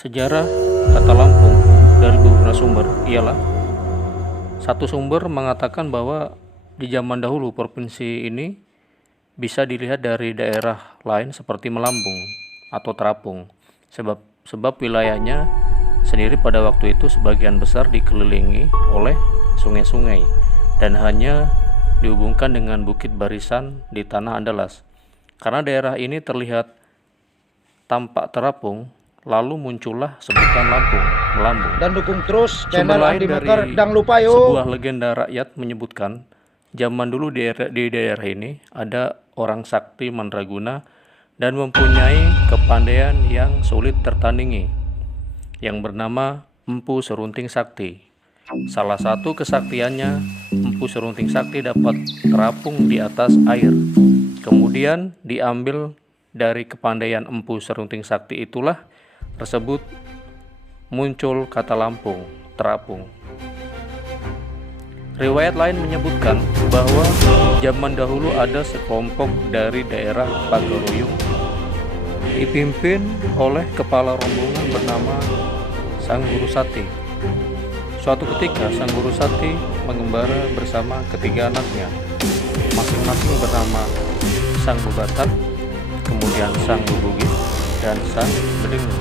Sejarah kata Lampung dari beberapa sumber ialah satu sumber mengatakan bahwa di zaman dahulu provinsi ini bisa dilihat dari daerah lain seperti Melambung atau Terapung, sebab wilayahnya sendiri pada waktu itu sebagian besar dikelilingi oleh sungai-sungai dan hanya dihubungkan dengan bukit barisan di tanah Andalas. Karena daerah ini terlihat tampak terapung, lalu muncullah sebutan Melambung. Dan dukung terus Sumber channel lain Andi dari Makar dan lupa yuk. sebuah legenda rakyat menyebutkan zaman dulu di daerah ini ada orang sakti mandraguna dan mempunyai kepandaian yang sulit tertandingi yang bernama Empu Serunting Sakti. Salah satu kesaktiannya, Empu Serunting Sakti dapat terapung di atas air. Kemudian diambil dari kepandaian Empu Serunting Sakti itulah tersebut muncul kata Lampung, terapung. Riwayat lain menyebutkan bahwa zaman dahulu ada sekelompok dari daerah Pagaruyung dipimpin oleh kepala rombongan bernama Sang Guru Sati. Suatu ketika Sang Guru Sati mengembara bersama ketiga anaknya, masing-masing bernama Sang Bubatak, kemudian Sang Bubugis, dan Sang Bedengu.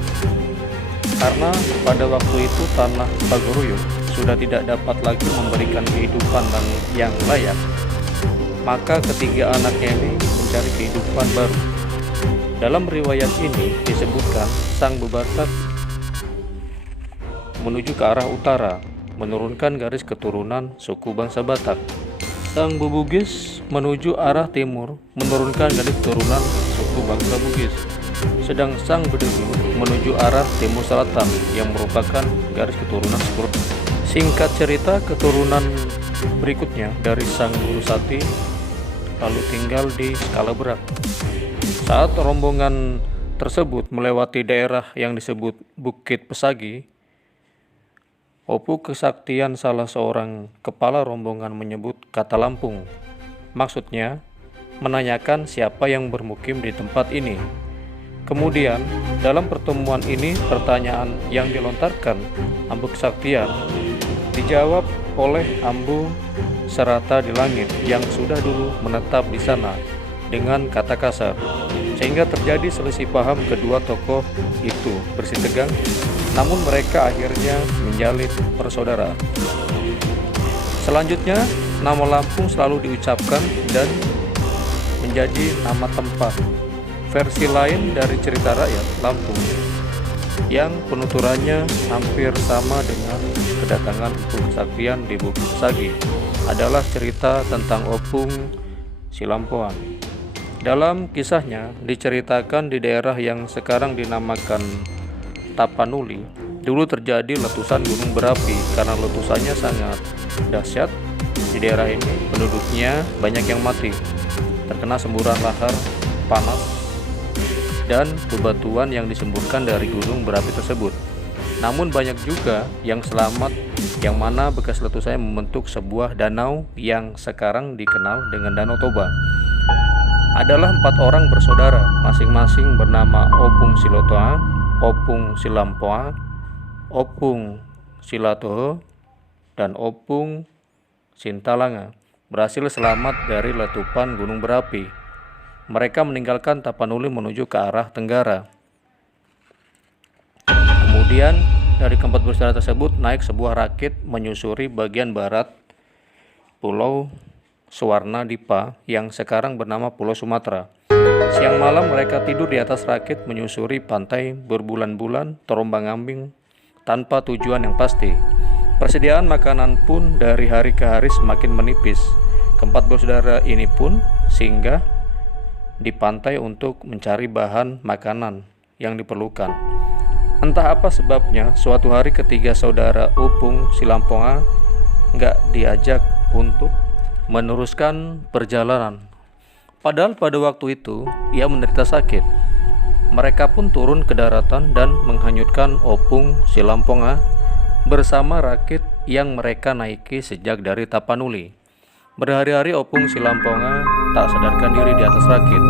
Karena pada waktu itu tanah Pagaruyung sudah tidak dapat lagi memberikan kehidupan yang layak, maka ketiga anaknya ini mencari kehidupan baru. Dalam riwayat ini disebutkan Sang Bubatak menuju ke arah utara, menurunkan garis keturunan suku bangsa Batak. Sang Bubugis menuju arah timur, menurunkan garis keturunan suku bangsa Bugis. Sedang Sang Bedengu menuju arah timur selatan yang merupakan garis keturunan Sepur. Singkat cerita, keturunan berikutnya dari Sang Guru Sati lalu tinggal di Skala-Berak. Saat rombongan tersebut melewati daerah yang disebut Bukit Pesagi, Opu kesaktian salah seorang kepala rombongan menyebut kata Lampung. Maksudnya menanyakan siapa yang bermukim di tempat ini. Kemudian dalam pertemuan ini pertanyaan yang dilontarkan Ambu Kesaktian dijawab oleh Ambu Serata di Langit yang sudah dulu menetap di sana dengan kata kasar, sehingga terjadi selisih paham kedua tokoh itu bersitegang, namun mereka akhirnya menjalin persaudaraan. Selanjutnya nama Lampung selalu diucapkan dan menjadi nama tempat. Versi lain dari cerita rakyat Lampung yang penuturannya hampir sama dengan kedatangan Empu Kesaktian di Bukit Pesagi adalah cerita tentang Opung Silampoan. Dalam kisahnya diceritakan di daerah yang sekarang dinamakan Tapanuli, dulu terjadi letusan gunung berapi. Karena letusannya sangat dahsyat, di daerah ini penduduknya banyak yang mati terkena semburan lahar panas dan bebatuan yang disemburkan dari gunung berapi tersebut. Namun banyak juga yang selamat, yang mana bekas letusannya membentuk sebuah danau yang sekarang dikenal dengan Danau Toba. Adalah 4 orang bersaudara, masing-masing bernama Opung Silotoa, Opung Silampoa, Opung Silatoho, dan Opung Sintalanga, berhasil selamat dari letupan gunung berapi. Mereka meninggalkan Tapanuli menuju ke arah tenggara. Kemudian dari keempat bersaudara tersebut naik sebuah rakit menyusuri bagian barat Pulau Suwarna Dipa yang sekarang bernama Pulau Sumatera. Siang malam mereka tidur di atas rakit menyusuri pantai berbulan-bulan terombang-ambing tanpa tujuan yang pasti. Persediaan makanan pun dari hari ke hari semakin menipis. Keempat bersaudara ini pun singgah di pantai untuk mencari bahan makanan yang diperlukan. Entah apa sebabnya, suatu hari ketiga saudara Upung Silamponga nggak diajak untuk meneruskan perjalanan. Padahal pada waktu itu ia menderita sakit. Mereka pun turun ke daratan dan menghanyutkan Opung Silamponga bersama rakit yang mereka naiki sejak dari Tapanuli. Berhari-hari Opung Silamponga tak sadarkan diri di atas rakit.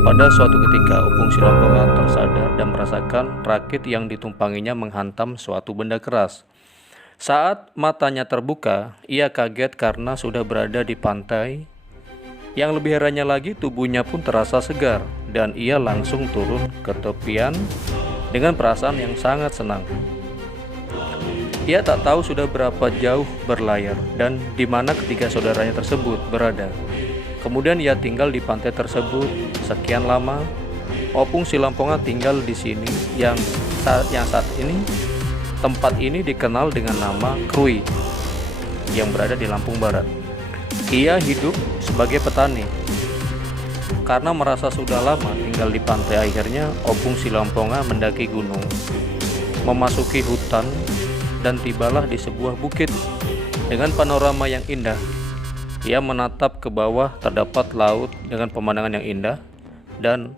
Pada suatu ketika Opung Silamponga tersadar dan merasakan rakit yang ditumpanginya menghantam suatu benda keras. Saat matanya terbuka, ia kaget karena sudah berada di pantai. Yang lebih herannya lagi, tubuhnya pun terasa segar dan ia langsung turun ke tepian dengan perasaan yang sangat senang. Ia tak tahu sudah berapa jauh berlayar dan di mana ketiga saudaranya tersebut berada. Kemudian ia tinggal di pantai tersebut sekian lama. Opung Silamponga tinggal di sini yang saat ini tempat ini dikenal dengan nama Krui yang berada di Lampung Barat. Ia hidup sebagai petani. Karena merasa sudah lama tinggal di pantai, akhirnya Opung Silamponga mendaki gunung, memasuki hutan dan tibalah di sebuah bukit dengan panorama yang indah. Ia menatap ke bawah, terdapat laut dengan pemandangan yang indah dan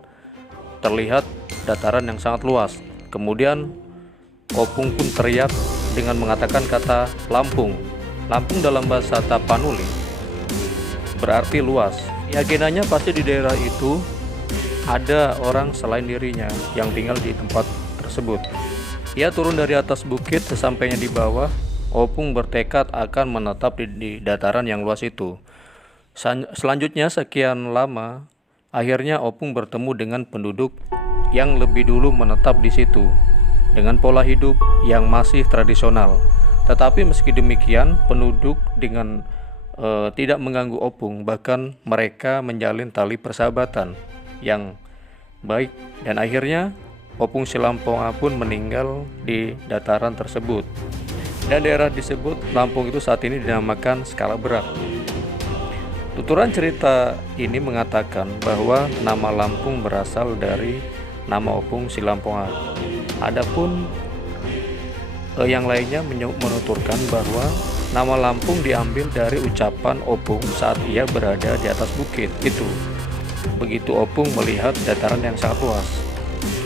terlihat dataran yang sangat luas. Kemudian Opung pun teriak dengan mengatakan kata Lampung. Lampung dalam bahasa Tapanuli berarti luas. Yakinannya pasti di daerah itu ada orang selain dirinya yang tinggal di tempat tersebut. Ia turun dari atas bukit. Sesampainya di bawah, Opung bertekad akan menetap di dataran yang luas itu. Selanjutnya sekian lama, akhirnya Opung bertemu dengan penduduk yang lebih dulu menetap di situ dengan pola hidup yang masih tradisional. Tetapi meski demikian, penduduk dengan tidak mengganggu Opung, bahkan mereka menjalin tali persahabatan yang baik dan akhirnya Opung Silamponga pun meninggal di dataran tersebut. Dan daerah disebut Lampung itu saat ini dinamakan Skala Berak. Tuturan cerita ini mengatakan bahwa nama Lampung berasal dari nama Opung Silamponga. Adapun yang lainnya menuturkan bahwa nama Lampung diambil dari ucapan Opung saat ia berada di atas bukit itu. Begitu Opung melihat dataran yang sangat luas.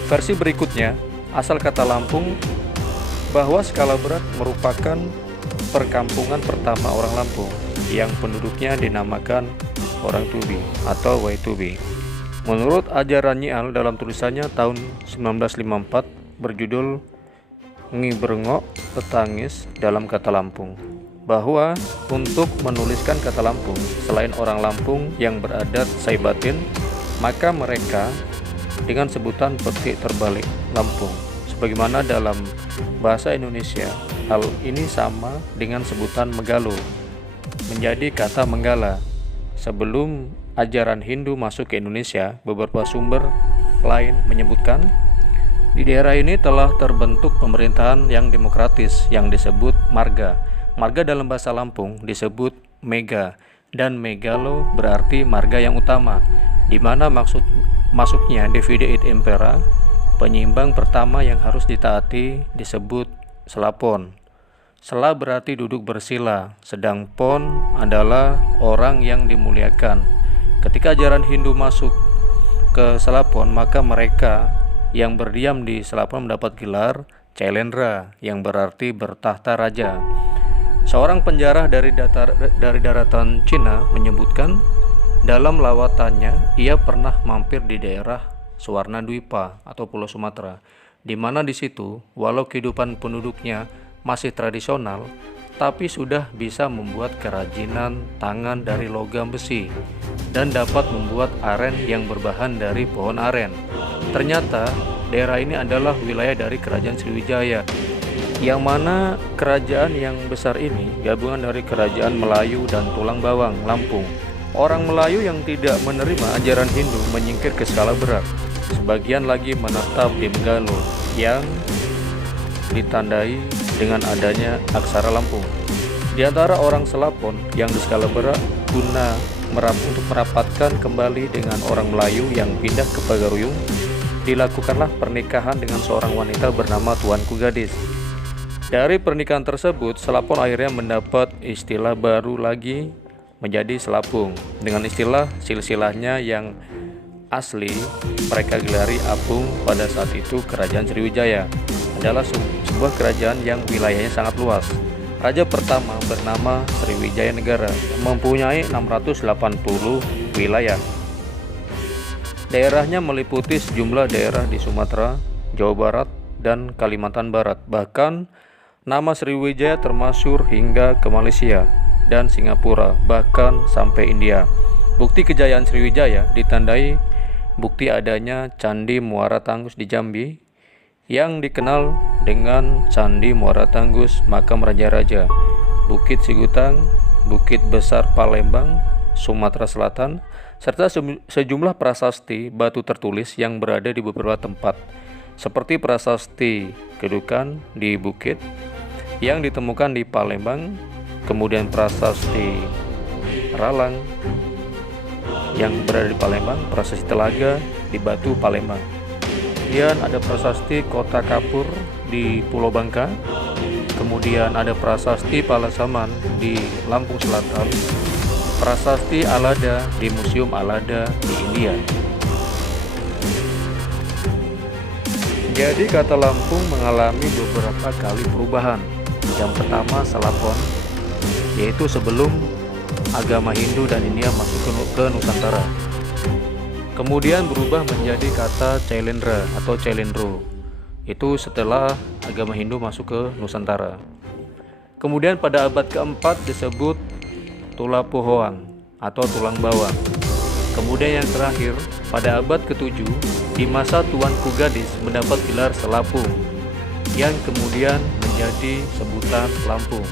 Versi berikutnya, asal kata Lampung bahwa Skala Berak merupakan perkampungan pertama orang Lampung yang penduduknya dinamakan orang Tubi atau Waitubi. Menurut ajaran Nyial dalam tulisannya tahun 1954 berjudul Ngibrengok Tetangis dalam kata Lampung, bahwa untuk menuliskan kata Lampung selain orang Lampung yang beradat Saibatin, maka mereka dengan sebutan petik terbalik Lampung. Sebagaimana dalam bahasa Indonesia, hal ini sama dengan sebutan Megalo, menjadi kata Menggala. Sebelum ajaran Hindu masuk ke Indonesia, beberapa sumber lain menyebutkan di daerah ini telah terbentuk pemerintahan yang demokratis yang disebut marga. Marga dalam bahasa Lampung disebut mega dan megalo berarti marga yang utama, di mana masuknya divide et impera. Penyeimbang pertama yang harus ditaati disebut selapon. Sela berarti duduk bersila, sedang pon adalah orang yang dimuliakan. Ketika ajaran Hindu masuk ke selapon, maka mereka yang berdiam di selapon mendapat gelar Cailendra yang berarti bertahta raja. Seorang penjarah dari daratan Cina menyebutkan dalam lawatannya ia pernah mampir di daerah Suwarna Dwipa atau Pulau Sumatera, di mana di situ walau kehidupan penduduknya masih tradisional, tapi sudah bisa membuat kerajinan tangan dari logam besi dan dapat membuat aren yang berbahan dari pohon aren. Ternyata daerah ini adalah wilayah dari Kerajaan Sriwijaya, yang mana kerajaan yang besar ini gabungan dari Kerajaan Melayu dan Tulang Bawang Lampung. Orang Melayu yang tidak menerima ajaran Hindu menyingkir ke Skala Berak. Sebagian lagi menetap di Megalo yang ditandai dengan adanya aksara Lampung. Di antara orang Selapon yang di Skala Berak guna untuk merapatkan kembali dengan orang Melayu yang pindah ke Pagaruyung, dilakukanlah pernikahan dengan seorang wanita bernama Tuanku Gadis. Dari pernikahan tersebut, Selapon akhirnya mendapat istilah baru lagi menjadi Selapung, dengan istilah silsilahnya yang asli mereka gelari Apung. Pada saat itu Kerajaan Sriwijaya adalah sebuah kerajaan yang wilayahnya sangat luas. Raja pertama bernama Sriwijaya Negara yang mempunyai 680 wilayah. Daerahnya meliputi sejumlah daerah di Sumatera, Jawa Barat, dan Kalimantan Barat. Bahkan nama Sriwijaya termasyhur hingga ke Malaysia dan Singapura, bahkan sampai India. Bukti kejayaan Sriwijaya ditandai bukti adanya Candi Muara Tanggus di Jambi yang dikenal dengan Candi Muara Tanggus Makam Raja-Raja, Bukit Sigutang, Bukit Besar Palembang, Sumatera Selatan, serta sejumlah prasasti batu tertulis yang berada di beberapa tempat, seperti prasasti Kedukan di Bukit yang ditemukan di Palembang, kemudian prasasti Ralang yang berada di Palembang, prasasti Telaga di Batu Palembang. Kemudian ada prasasti Kota Kapur di Pulau Bangka, kemudian ada prasasti Palasaman di Lampung Selatan, prasasti Alada di Museum Alada di India. Jadi kata Lampung mengalami beberapa kali perubahan. Yang pertama Selapon, yaitu sebelum agama Hindu dan India masuk ke Nusantara. Kemudian berubah menjadi kata Cailendra atau Cailendro, itu setelah agama Hindu masuk ke Nusantara. Kemudian pada abad keempat disebut Tulapohoang atau tulang bawang. Kemudian yang terakhir pada abad ke-7 di masa Tuanku Gadis mendapat gelar Selapung yang kemudian menjadi sebutan Lampung.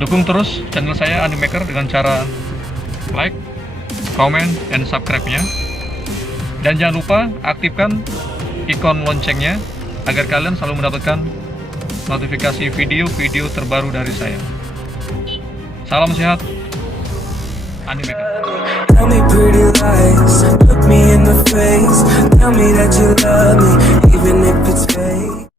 Dukung terus channel saya Animaker dengan cara like, comment, dan subscribe-nya. Dan jangan lupa aktifkan ikon loncengnya agar kalian selalu mendapatkan notifikasi video-video terbaru dari saya. Salam sehat, Animaker. Tell me pretty lies, look me in the face, tell me that you love me, even if it's fake.